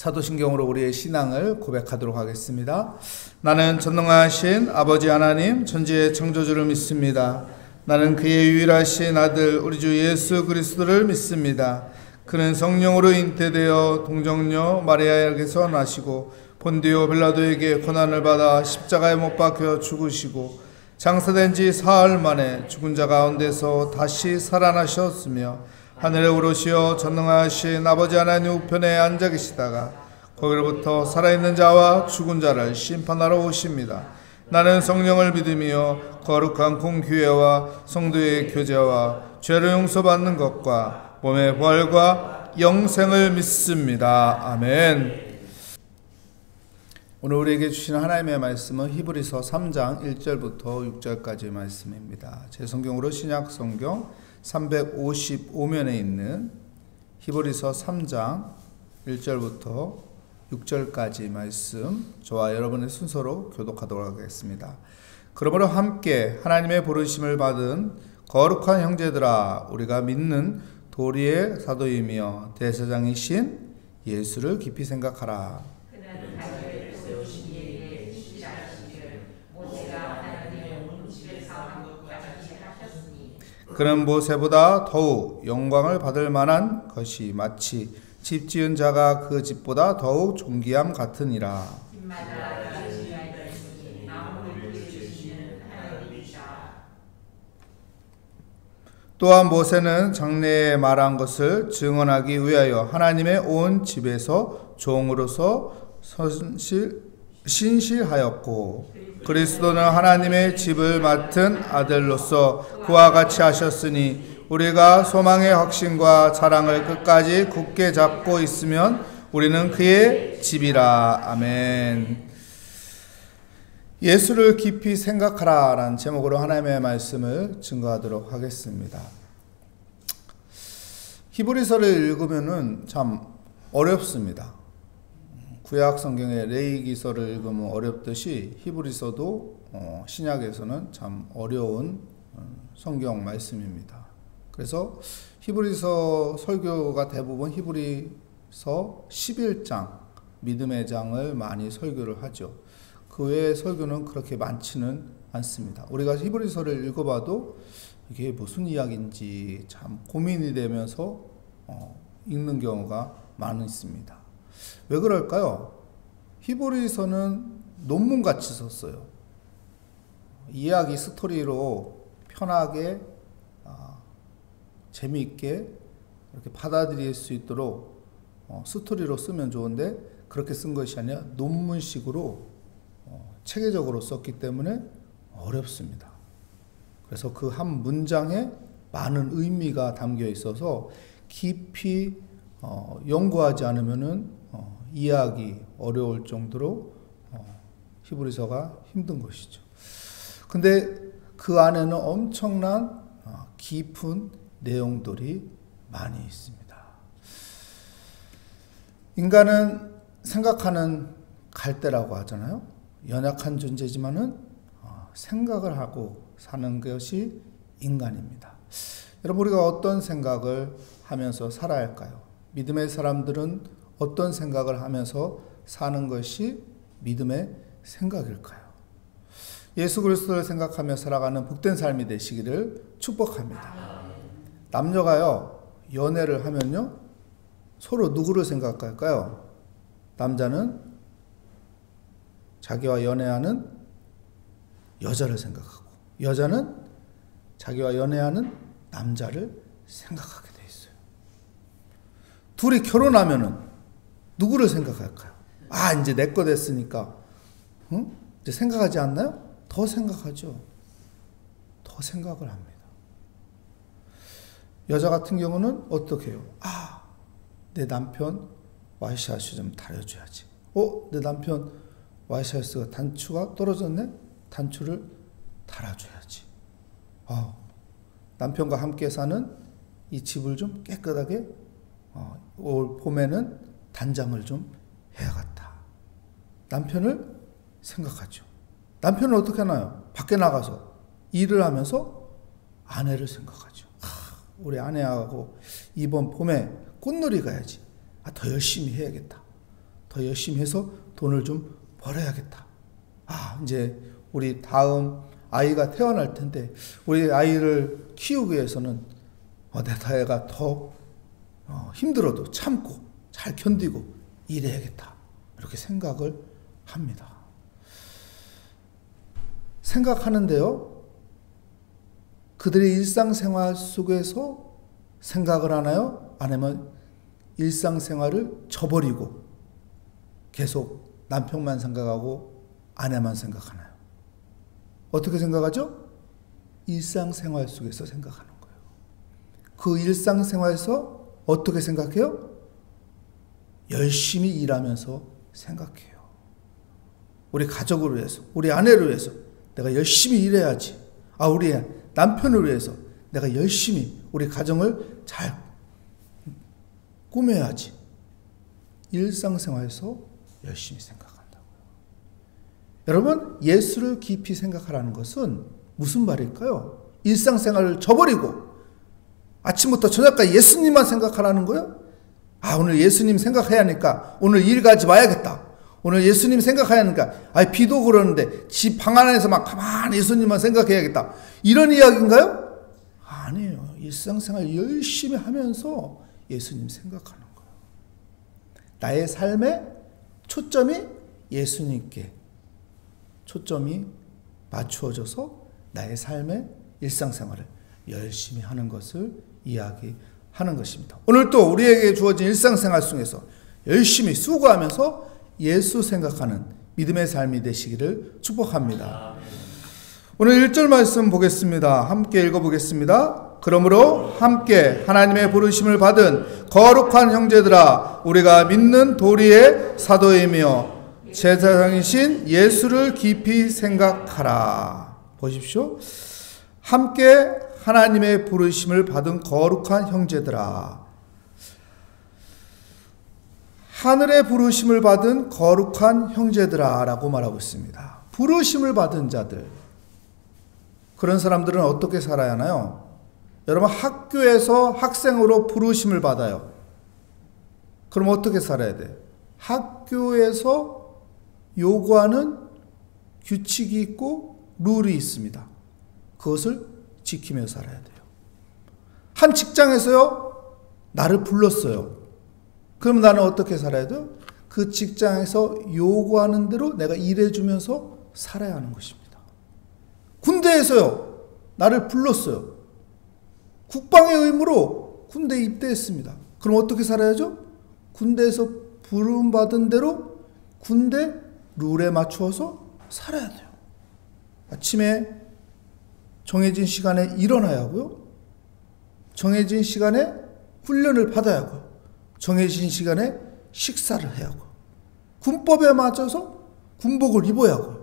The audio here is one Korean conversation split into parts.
사도신경으로 우리의 신앙을 고백하도록 하겠습니다. 나는 전능하신 아버지 하나님 천지의 창조주를 믿습니다. 나는 그의 유일하신 아들 우리 주 예수 그리스도를 믿습니다. 그는 성령으로 잉태되어 동정녀 마리아에게서 나시고 본디오 빌라도에게 고난을 받아 십자가에 못 박혀 죽으시고 장사된 지 사흘 만에 죽은 자 가운데서 다시 살아나셨으며 하늘에 오르시어 전능하신 아버지 하나님 우편에 앉아 계시다가 거기로부터 살아있는 자와 죽은 자를 심판하러 오십니다. 나는 성령을 믿으며 거룩한 공교회와 성도의 교제와 죄를 용서받는 것과 몸의 부활과 영생을 믿습니다. 아멘. 오늘 우리에게 주신 하나님의 말씀은 히브리서 3장 1절부터 6절까지의 말씀입니다. 제 성경으로 신약 성경 355면에 있는 히브리서 3장 1절부터 6절까지 말씀, 저와 여러분의 순서로 교독하도록 하겠습니다. 그러므로 함께 하나님의 부르심을 받은 거룩한 형제들아, 우리가 믿는 도리의 사도이며 대제사장이신 예수를 깊이 생각하라. 그는 모세보다 더욱 영광을 받을 만한 것이 마치 집 지은 자가 그 집보다 더욱 존귀함 같으니라. 또한 모세는 장래에 말한 것을 증언하기 위하여 하나님의 온 집에서 종으로서 신실하였고 그리스도는 하나님의 집을 맡은 아들로서 그와 같이 하셨으니 우리가 소망의 확신과 사랑을 끝까지 굳게 잡고 있으면 우리는 그의 집이라. 아멘. 예수를 깊이 생각하라 라는 제목으로 하나님의 말씀을 증거하도록 하겠습니다. 히브리서를 읽으면 참 어렵습니다. 구약 성경의 레위기서를 읽으면 어렵듯이 히브리서도 신약에서는 참 어려운 성경 말씀입니다. 그래서 히브리서 설교가 대부분 히브리서 11장 믿음의 장을 많이 설교를 하죠. 그 외의 설교는 그렇게 많지는 않습니다. 우리가 히브리서를 읽어봐도 이게 무슨 이야기인지 참 고민이 되면서 읽는 경우가 많습니다. 왜 그럴까요? 히브리서는 논문같이 썼어요. 이야기 스토리로 편하게 재미있게 이렇게 받아들일 수 있도록 스토리로 쓰면 좋은데 그렇게 쓴 것이 아니라 논문식으로 체계적으로 썼기 때문에 어렵습니다. 그래서 그 한 문장에 많은 의미가 담겨 있어서 깊이 연구하지 않으면은 이해하기 어려울 정도로 히브리서가 힘든 것이죠. 근데 그 안에는 엄청난 깊은 내용들이 많이 있습니다. 인간은 생각하는 갈대라고 하잖아요. 연약한 존재지만은 생각을 하고 사는 것이 인간입니다. 여러분, 우리가 어떤 생각을 하면서 살아야 할까요? 믿음의 사람들은 어떤 생각을 하면서 사는 것이 믿음의 생각일까요? 예수 그리스도를 생각하며 살아가는 복된 삶이 되시기를 축복합니다. 남녀가요, 연애를 하면요, 서로 누구를 생각할까요? 남자는 자기와 연애하는 여자를 생각하고, 여자는 자기와 연애하는 남자를 생각하게 돼 있어요. 둘이 결혼하면은 누구를 생각할까요? 아, 이제 내 거 됐으니까, 이제 생각하지 않나요? 더 생각하죠. 더 생각을 합니다. 여자 같은 경우는 어떻게 해요? 아, 내 남편 와이셔츠 좀 다려줘야지. 내 남편 와이셔츠가 단추가 떨어졌네? 단추를 달아줘야지. 남편과 함께 사는 이 집을 좀 깨끗하게 올 봄에는 단장을 좀 해야겠다. 남편을 생각하죠. 남편은 어떻게 하나요? 밖에 나가서 일을 하면서 아내를 생각하죠. 우리 아내하고 이번 봄에 꽃놀이 가야지. 더 열심히 해야겠다. 더 열심히 해서 돈을 좀 벌어야겠다. 이제 우리 다음 아이가 태어날 텐데 우리 아이를 키우기 위해서는 내 애가 더 힘들어도 참고 잘 견디고 일해야겠다. 이렇게 생각을 합니다. 생각하는데요. 그들의 일상생활 속에서 생각을 하나요? 아니면 일상생활을 저버리고 계속 남편만 생각하고 아내만 생각하나요? 어떻게 생각하죠? 일상생활 속에서 생각하는 거예요. 그 일상생활에서 어떻게 생각해요? 열심히 일하면서 생각해요. 우리 가족을 위해서, 우리 아내를 위해서 내가 열심히 일해야지. 우리 남편을 위해서 내가 열심히 우리 가정을 잘 꾸며야지. 일상생활에서 열심히 생각한다고요. 여러분, 예수를 깊이 생각하라는 것은 무슨 말일까요? 일상생활을 저버리고 아침부터 저녁까지 예수님만 생각하라는 거예요? 오늘 예수님 생각해야 하니까 오늘 일 가지 마야겠다. 오늘 예수님 생각해야 하니까 비도 그러는데 집 방 안에서 막 가만히 예수님만 생각해야겠다. 이런 이야기인가요? 아니에요. 일상생활 열심히 하면서 예수님 생각하는 거예요. 나의 삶의 초점이 예수님께 초점이 맞추어져서 나의 삶의 일상생활을 열심히 하는 것을 이야기하는 것입니다. 오늘 또 우리에게 주어진 일상생활 속에서 열심히 수고하면서 예수 생각하는 믿음의 삶이 되시기를 축복합니다. 오늘 1절 말씀 보겠습니다. 함께 읽어보겠습니다. 그러므로 함께 하나님의 부르심을 받은 거룩한 형제들아, 우리가 믿는 도리의 사도이며 제사장이신 예수를 깊이 생각하라. 보십시오. 함께 하나님의 부르심을 받은 거룩한 형제들아. 하늘의 부르심을 받은 거룩한 형제들아 라고 말하고 있습니다. 부르심을 받은 자들, 그런 사람들은 어떻게 살아야 하나요? 여러분, 학교에서 학생으로 부르심을 받아요. 그럼 어떻게 살아야 돼요? 학교에서 요구하는 규칙이 있고 룰이 있습니다. 그것을 지키며 살아야 돼요. 한 직장에서요, 나를 불렀어요. 그럼 나는 어떻게 살아야 돼요? 그 직장에서 요구하는 대로 내가 일해주면서 살아야 하는 것입니다. 군대에서요, 나를 불렀어요. 국방의 의무로 군대에 입대했습니다. 그럼 어떻게 살아야죠? 군대에서 부름받은 대로 군대 룰에 맞추어서 살아야 돼요. 아침에 정해진 시간에 일어나야 하고요. 정해진 시간에 훈련을 받아야 하고요. 정해진 시간에 식사를 해야 하고, 군법에 맞춰서 군복을 입어야 하고요.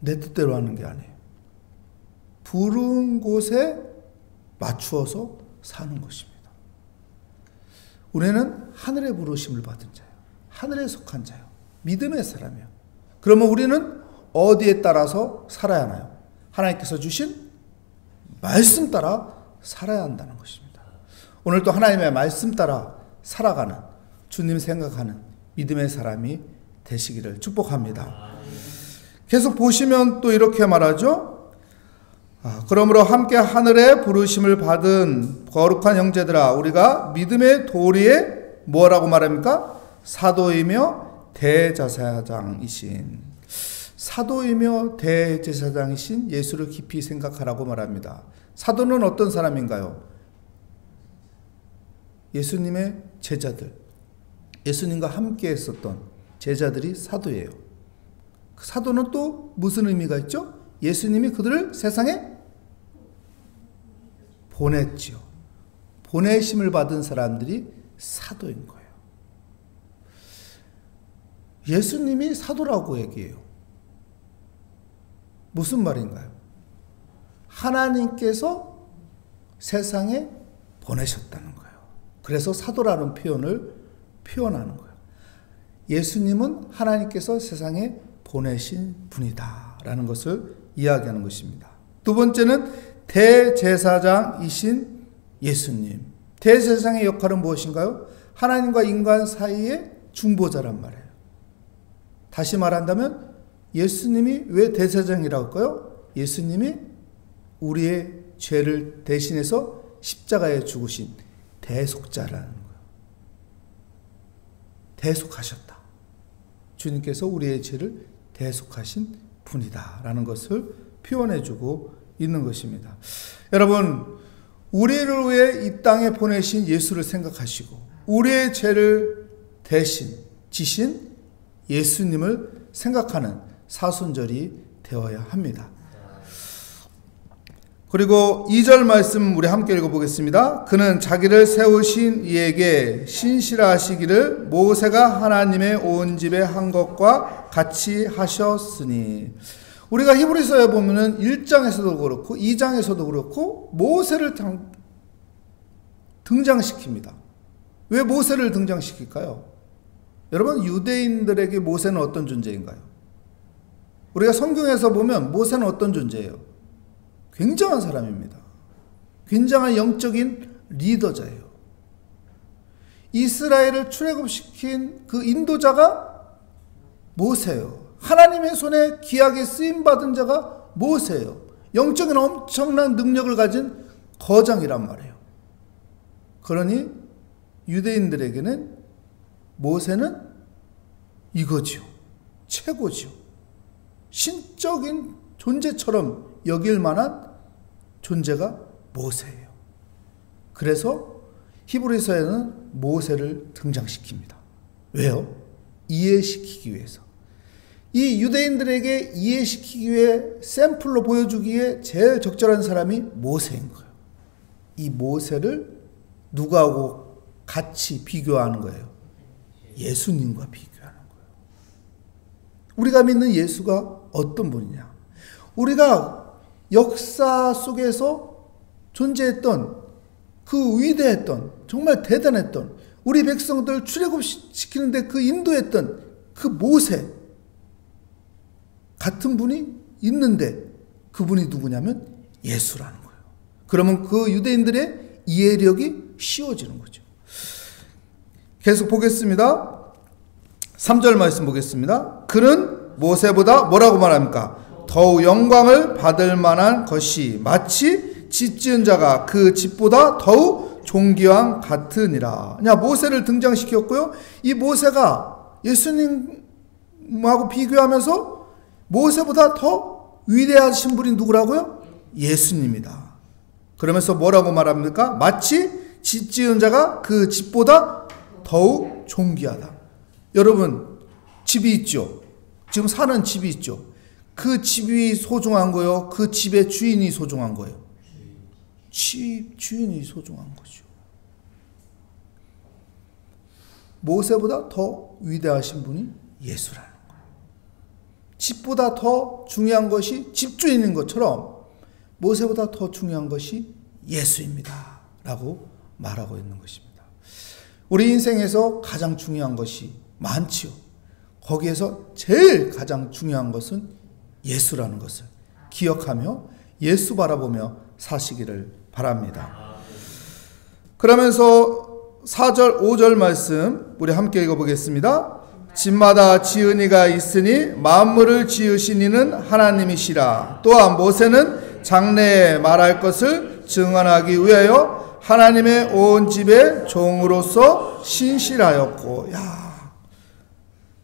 내 뜻대로 하는 게 아니에요. 부른 곳에 맞추어서 사는 것입니다. 우리는 하늘의 부르심을 받은 자예요. 하늘에 속한 자예요. 믿음의 사람이에요. 그러면 우리는 어디에 따라서 살아야 하나요? 하나님께서 주신 말씀 따라 살아야 한다는 것입니다. 오늘 또 하나님의 말씀 따라 살아가는, 주님 생각하는 믿음의 사람이 되시기를 축복합니다. 계속 보시면 또 이렇게 말하죠. 그러므로 함께 하늘의 부르심을 받은 거룩한 형제들아, 우리가 믿음의 도리에 뭐라고 말합니까? 사도이며 대제사장이신, 사도이며 대제사장이신 예수를 깊이 생각하라고 말합니다. 사도는 어떤 사람인가요? 예수님의 제자들, 예수님과 함께 했었던 제자들이 사도예요. 그 사도는 또 무슨 의미가 있죠? 예수님이 그들을 세상에 보냈지요. 보내심을 받은 사람들이 사도인 거예요. 예수님이 사도라고 얘기해요. 무슨 말인가요? 하나님께서 세상에 보내셨다는 거예요. 그래서 사도라는 표현을 표현하는 거예요. 예수님은 하나님께서 세상에 보내신 분이다 라는 것을 이야기하는 것입니다. 두 번째는 대제사장이신 예수님. 대제사장의 역할은 무엇인가요? 하나님과 인간 사이의 중보자란 말이에요. 다시 말한다면 예수님이 왜 대제사장이라고 할까요? 예수님이 우리의 죄를 대신해서 십자가에 죽으신 대속자라는 거예요. 대속하셨다. 주님께서 우리의 죄를 대속하신 분이다라는 것을 표현해주고 있는 것입니다. 여러분, 우리를 위해 이 땅에 보내신 예수를 생각하시고 우리의 죄를 대신 지신 예수님을 생각하는 사순절이 되어야 합니다. 그리고 2절 말씀 우리 함께 읽어보겠습니다. 그는 자기를 세우신 이에게 신실하시기를 모세가 하나님의 온 집에 한 것과 같이 하셨으니. 우리가 히브리서에 보면은 1장에서도 그렇고 2장에서도 그렇고 모세를 등장시킵니다. 왜 모세를 등장시킬까요? 여러분, 유대인들에게 모세는 어떤 존재인가요? 우리가 성경에서 보면 모세는 어떤 존재예요? 굉장한 사람입니다. 굉장한 영적인 리더자예요. 이스라엘을 출애굽시킨 그 인도자가 모세예요. 하나님의 손에 귀하게 쓰임받은 자가 모세예요. 영적인 엄청난 능력을 가진 거장이란 말이에요. 그러니 유대인들에게는 모세는 이거지요. 최고지요. 신적인 존재처럼 여길 만한 존재가 모세예요. 그래서 히브리서에는 모세를 등장시킵니다. 왜요? 이해시키기 위해서. 이 유대인들에게 이해시키기 위해 샘플로 보여주기에 제일 적절한 사람이 모세인 거예요. 이 모세를 누구하고 같이 비교하는 거예요? 예수님과 비교하는 거예요. 우리가 믿는 예수가 어떤 분이냐? 우리가 역사 속에서 존재했던 그 위대했던 정말 대단했던 우리 백성들 출애굽시키는데 그 인도했던 그 모세 같은 분이 있는데 그분이 누구냐면 예수라는 거예요. 그러면 그 유대인들의 이해력이 쉬워지는 거죠. 계속 보겠습니다. 3절 말씀 보겠습니다. 그는 모세보다 뭐라고 말합니까? 더욱 영광을 받을 만한 것이 마치 집 지은 자가 그 집보다 더욱 존귀한 같으니라. 모세를 등장시켰고요. 이 모세가 예수님하고 비교하면서 모세보다 더 위대하신 분이 누구라고요? 예수님이다. 그러면서 뭐라고 말합니까? 마치 집 지은 자가 그 집보다 더욱 존귀하다. 여러분, 집이 있죠. 지금 사는 집이 있죠. 그 집이 소중한 거요? 그 집의 주인이 소중한 거예요? 주인이 소중한 거죠. 모세보다 더 위대하신 분이 예수라는 거예요. 집보다 더 중요한 것이 집주인인 것처럼 모세보다 더 중요한 것이 예수입니다. 라고 말하고 있는 것입니다. 우리 인생에서 가장 중요한 것이 많지요. 거기에서 제일 가장 중요한 것은 예수라는 것을 기억하며 예수 바라보며 사시기를 바랍니다. 그러면서 4절, 5절 말씀 우리 함께 읽어보겠습니다. 집마다 지은 이가 있으니 만물을 지으신 이는 하나님이시라. 또한 모세는 장래에 말할 것을 증언하기 위하여 하나님의 온 집의 종으로서 신실하였고.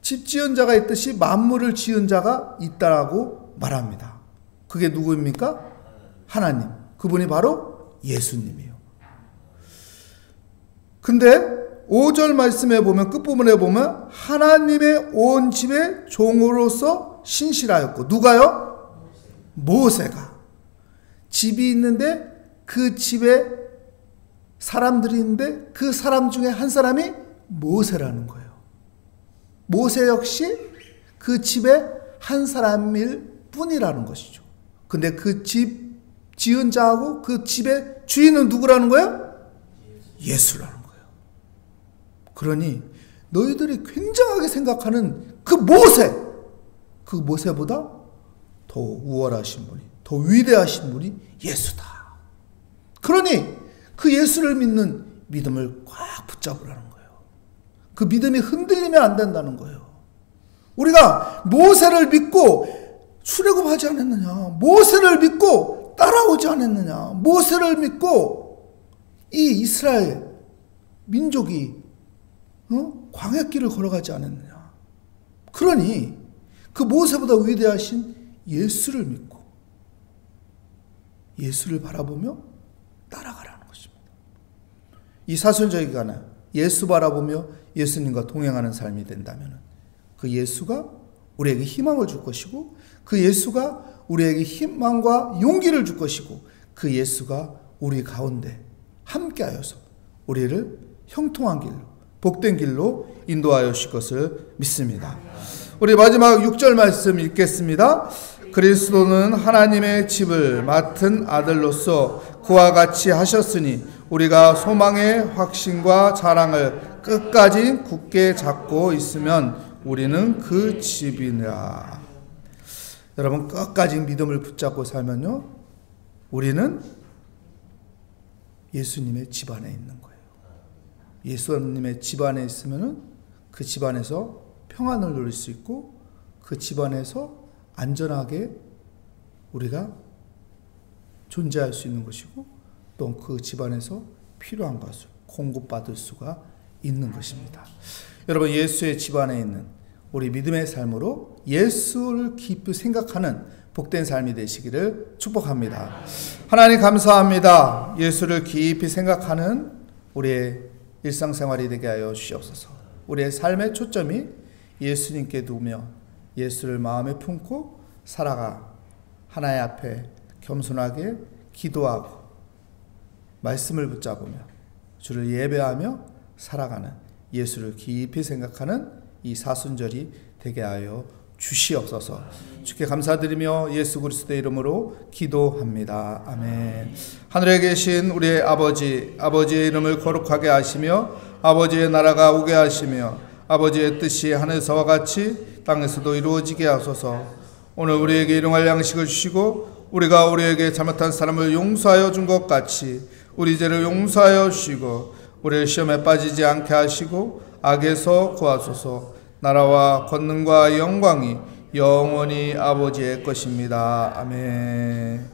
집 지은 자가 있듯이 만물을 지은 자가 있다라고 말합니다. 그게 누구입니까? 하나님. 그분이 바로 예수님이에요. 근데 5절 말씀에 보면, 끝부분에 보면 하나님의 온 집의 종으로서 신실하였고. 누가요? 모세가. 집이 있는데 그 집에 사람들이 있는데 그 사람 중에 한 사람이 모세라는 거예요. 모세 역시 그 집의 한 사람일 뿐이라는 것이죠. 근데 그 집 지은 자하고 그 집의 주인은 누구라는 거예요? 예수라는 거예요. 그러니 너희들이 굉장하게 생각하는 그 모세보다 더 우월하신 분이, 더 위대하신 분이 예수다. 그러니 그 예수를 믿는 믿음을 꽉 붙잡으라는 거예요. 그 믿음이 흔들리면 안 된다는 거예요. 우리가 모세를 믿고 출애굽하지 않았느냐? 모세를 믿고 따라오지 않았느냐? 모세를 믿고 이 이스라엘 민족이 광야길을 걸어가지 않았느냐? 그러니 그 모세보다 위대하신 예수를 믿고 예수를 바라보며 따라가라는 것입니다. 이 사순절 기간에 예수 바라보며 예수님과 동행하는 삶이 된다면 그 예수가 우리에게 희망을 줄 것이고 그 예수가 우리에게 희망과 용기를 줄 것이고 그 예수가 우리 가운데 함께하여서 우리를 형통한 길로 복된 길로 인도하여 주실 것을 믿습니다. 우리 마지막 6절 말씀 읽겠습니다. 그리스도는 하나님의 집을 맡은 아들로서 그와 같이 하셨으니 우리가 소망의 확신과 자랑을 끝까지 굳게 잡고 있으면 우리는 그 집이라. 여러분, 끝까지 믿음을 붙잡고 살면요, 우리는 예수님의 집 안에 있는 거예요. 예수님의 집 안에 있으면 그 집 안에서 평안을 누릴 수 있고 그 집 안에서 안전하게 우리가 존재할 수 있는 것이고 또 그 집 안에서 필요한 것을 공급받을 수가 있는 것입니다. 여러분, 예수의 집 안에 있는 우리 믿음의 삶으로 예수를 깊이 생각하는 복된 삶이 되시기를 축복합니다. 하나님 감사합니다. 예수를 깊이 생각하는 우리의 일상생활이 되게 하여 주시옵소서. 우리의 삶의 초점이 예수님께 두며 예수를 마음에 품고 살아가 하나님 앞에 겸손하게 기도하고 말씀을 붙잡으며 주를 예배하며 살아가는 예수를 깊이 생각하는 이 사순절이 되게 하여 주시옵소서. 주께 감사드리며 예수 그리스도의 이름으로 기도합니다. 아멘. 하늘에 계신 우리의 아버지의 이름을 거룩하게 하시며 아버지의 나라가 오게 하시며 아버지의 뜻이 하늘에서와 같이 땅에서도 이루어지게 하소서. 오늘 우리에게 일용할 양식을 주시고 우리가 우리에게 잘못한 사람을 용서하여 준 것 같이 우리 죄를 용서하여 주시고 우리를 시험에 빠지지 않게 하시고 악에서 구하소서. 나라와 권능과 영광이 영원히 아버지의 것입니다. 아멘.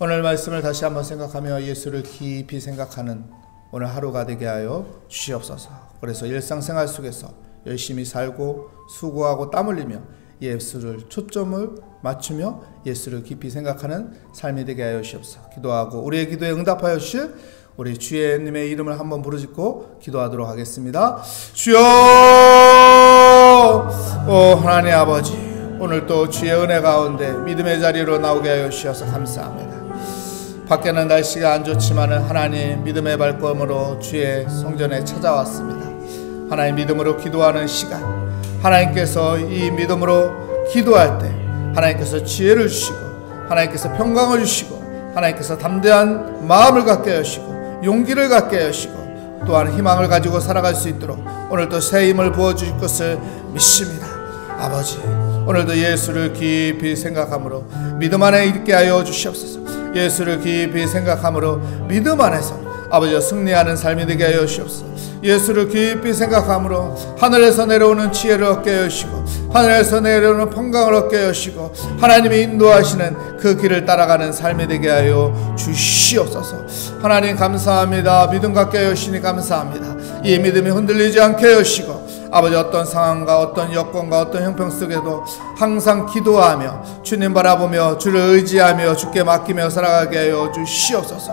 오늘 말씀을 다시 한번 생각하며 예수를 깊이 생각하는 오늘 하루가 되게 하여 주시옵소서. 그래서 일상생활 속에서 열심히 살고 수고하고 땀 흘리며 예수를 초점을 맞추며 예수를 깊이 생각하는 삶이 되게 하여 주시옵소서. 기도하고 우리의 기도에 응답하여 주실 우리 주님의 이름을 한번 부르짖고 기도하도록 하겠습니다. 주여, 오 하나님 아버지, 오늘 또 주의 은혜 가운데 믿음의 자리로 나오게 하여 주셔서 감사합니다. 밖에는 날씨가 안 좋지만은 하나님 믿음의 발걸음으로 주의 성전에 찾아왔습니다. 하나님 믿음으로 기도하는 시간, 하나님께서 이 믿음으로 기도할 때 하나님께서 지혜를 주시고 하나님께서 평강을 주시고 하나님께서 담대한 마음을 갖게 하시고 용기를 갖게 하시고 또한 희망을 가지고 살아갈 수 있도록 오늘도 새 힘을 부어주실 것을 믿습니다. 아버지, 오늘도 예수를 깊이 생각함으로 믿음 안에 있게 하여 주시옵소서. 예수를 깊이 생각함으로 믿음 안에서 아버지와 승리하는 삶이 되게 하여 주시옵소서. 예수를 깊이 생각함으로 하늘에서 내려오는 지혜를 얻게 하시고 하늘에서 내려오는 평강을 얻게 하시고 하나님이 인도하시는 그 길을 따라가는 삶이 되게 하여 주시옵소서. 하나님 감사합니다. 믿음 갖게 하시니 감사합니다. 이 믿음이 흔들리지 않게 하시고 아버지 어떤 상황과 어떤 여건과 어떤 형편 속에도 항상 기도하며 주님 바라보며 주를 의지하며 주께 맡기며 살아가게 하여 주시옵소서.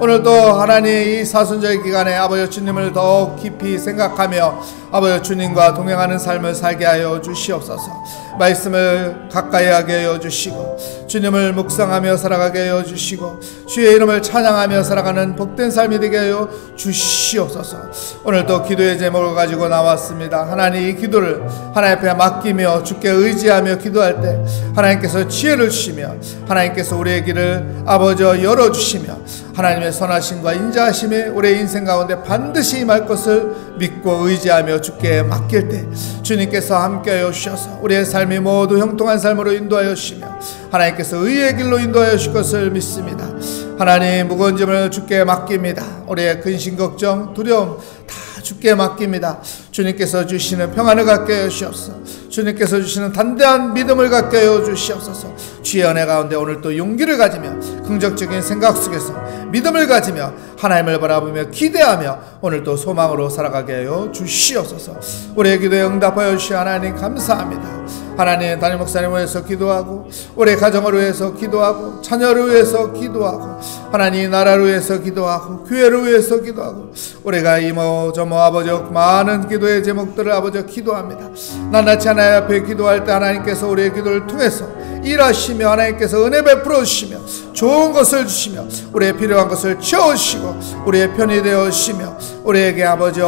오늘도 하나님 이 사순절 기간에 아버지 주님을 더욱 깊이 생각하며 아버지 주님과 동행하는 삶을 살게 하여 주시옵소서. 말씀을 가까이 하게 하여 주시고 주님을 묵상하며 살아가게 하여 주시고 주의 이름을 찬양하며 살아가는 복된 삶이 되게 하여 주시옵소서. 오늘도 기도의 제목을 가지고 나왔습니다. 하나님, 이 기도를 하나님 앞에 맡기며 주께 의지하며 기도할 때 하나님께서 지혜를 주시며 하나님께서 우리의 길을 아버지 열어주시며 하나님의 선하심과 인자하심이 우리의 인생 가운데 반드시 임할 것을 믿고 의지하며 주께 맡길 때 주님께서 함께하여 주셔서 우리의 삶이 모두 형통한 삶으로 인도하여 주시며 하나님께서 의의 길로 인도하여 주실 것을 믿습니다. 하나님, 무거운 짐을 주께 맡깁니다. 우리의 근심 걱정 두려움 다 주께 맡깁니다. 주님께서 주시는 평안을 갖게 하여 주시옵소서. 주님께서 주시는 단대한 믿음을 갖게 하여 주시옵소서. 주의 은혜 가운데 오늘 또 용기를 가지며 긍정적인 생각 속에서 믿음을 가지며 하나님을 바라보며 기대하며 오늘 또 소망으로 살아가게 하여 주시옵소서. 우리의 기도에 응답하여 주시 하나님 감사합니다. 하나님, 담임 목사님을 위해서 기도하고 우리 가정을 위해서 기도하고 자녀를 위해서 기도하고 하나님 나라를 위해서 기도하고 교회를 위해서 기도하고 우리가 이모 저모 아버지 많은 기도의 제목들을 아버지 기도합니다. 낱낱이 하나님 앞에 기도할 때 하나님께서 우리의 기도를 통해서 일하시며 하나님께서 은혜 베풀어 주시며 좋은 것을 주시며 우리의 필요한 것을 채워주시고 우리의 편이 되어주시며 우리에게 아버지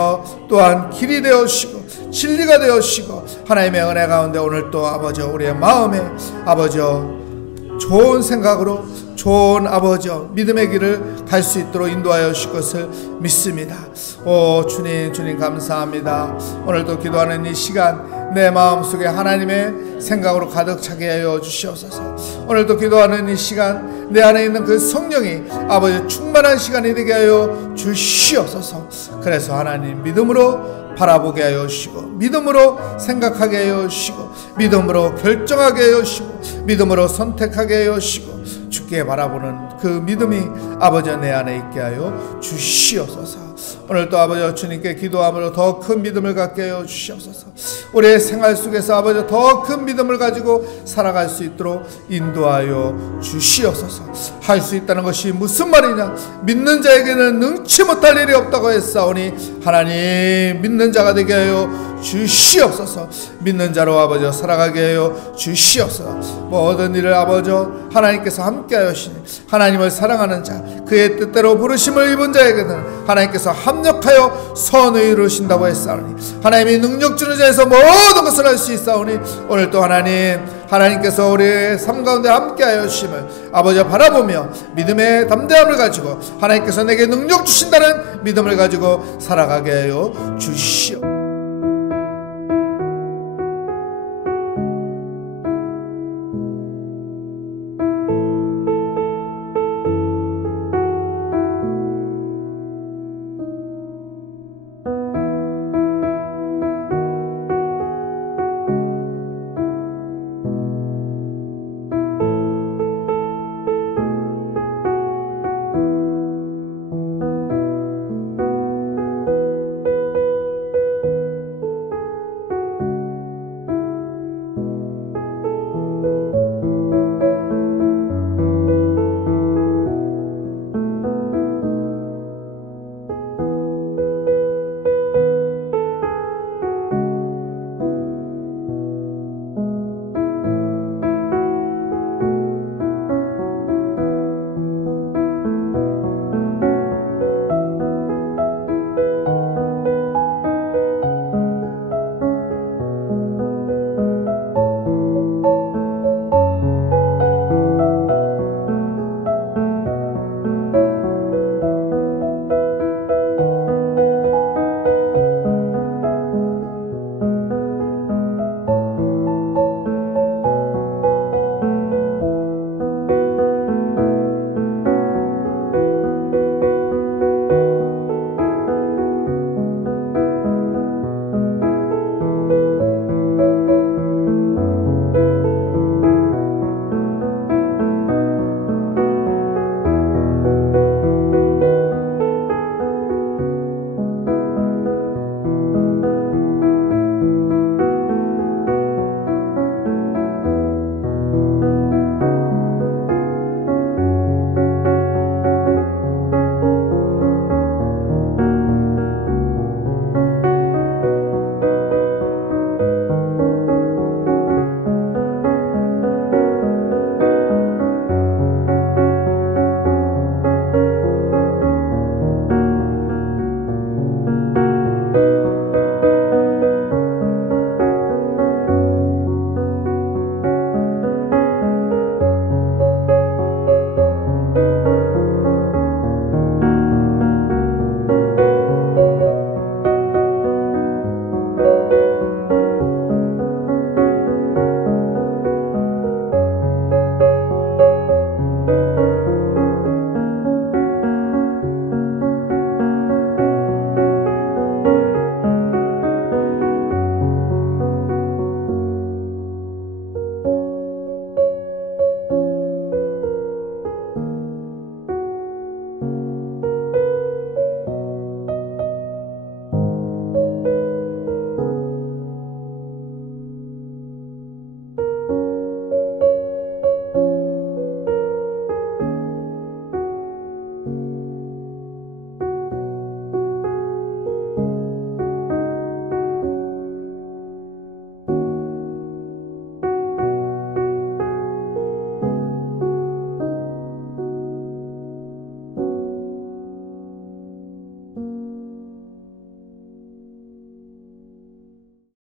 또한 길이 되어주시고 진리가 되어주시고 하나님의 은혜 가운데 오늘 또 아버지 우리의 마음에 아버지 좋은 생각으로 좋은 아버지 믿음의 길을 갈 수 있도록 인도하여 주실 것을 믿습니다. 오 주님 감사합니다. 오늘도 기도하는 이 시간 내 마음속에 하나님의 생각으로 가득 차게 하여 주시옵소서. 오늘도 기도하는 이 시간 내 안에 있는 그 성령이 아버지 충만한 시간이 되게 하여 주시옵소서. 그래서 하나님 믿음으로 바라보게 하여 주시고 믿음으로 생각하게 하여 주시고 믿음으로 결정하게 하여 주시고 믿음으로 선택하게 하여 주시고 주께 바라보는 그 믿음이 아버지 내 안에 있게 하여 주시옵소서. 오늘도 아버지 주님께 기도함으로 더 큰 믿음을 갖게 하여 주시옵소서. 우리의 생활 속에서 아버지 더 큰 믿음을 가지고 살아갈 수 있도록 인도하여 주시옵소서. 할 수 있다는 것이 무슨 말이냐? 믿는 자에게는 능치 못할 일이 없다고 했사오니 하나님 믿는 자가 되게 하여 주시옵소서. 믿는 자로 아버지 살아가게 하여 주시옵소서. 모든 일을 아버지 하나님께서 함께 하시니 하나님을 사랑하는 자 그의 뜻대로 부르심을 입은 자에게는 하나님께서 합력하여 선을 이루신다고 했사오니 하나님이 능력 주는 자에서 모든 것을 할 수 있사오니 오늘 또 하나님께서 우리의 삶 가운데 함께 하여 주심을 아버지 바라보며 믿음의 담대함을 가지고 하나님께서 내게 능력 주신다는 믿음을 가지고 살아가게 하여 주시옵소서.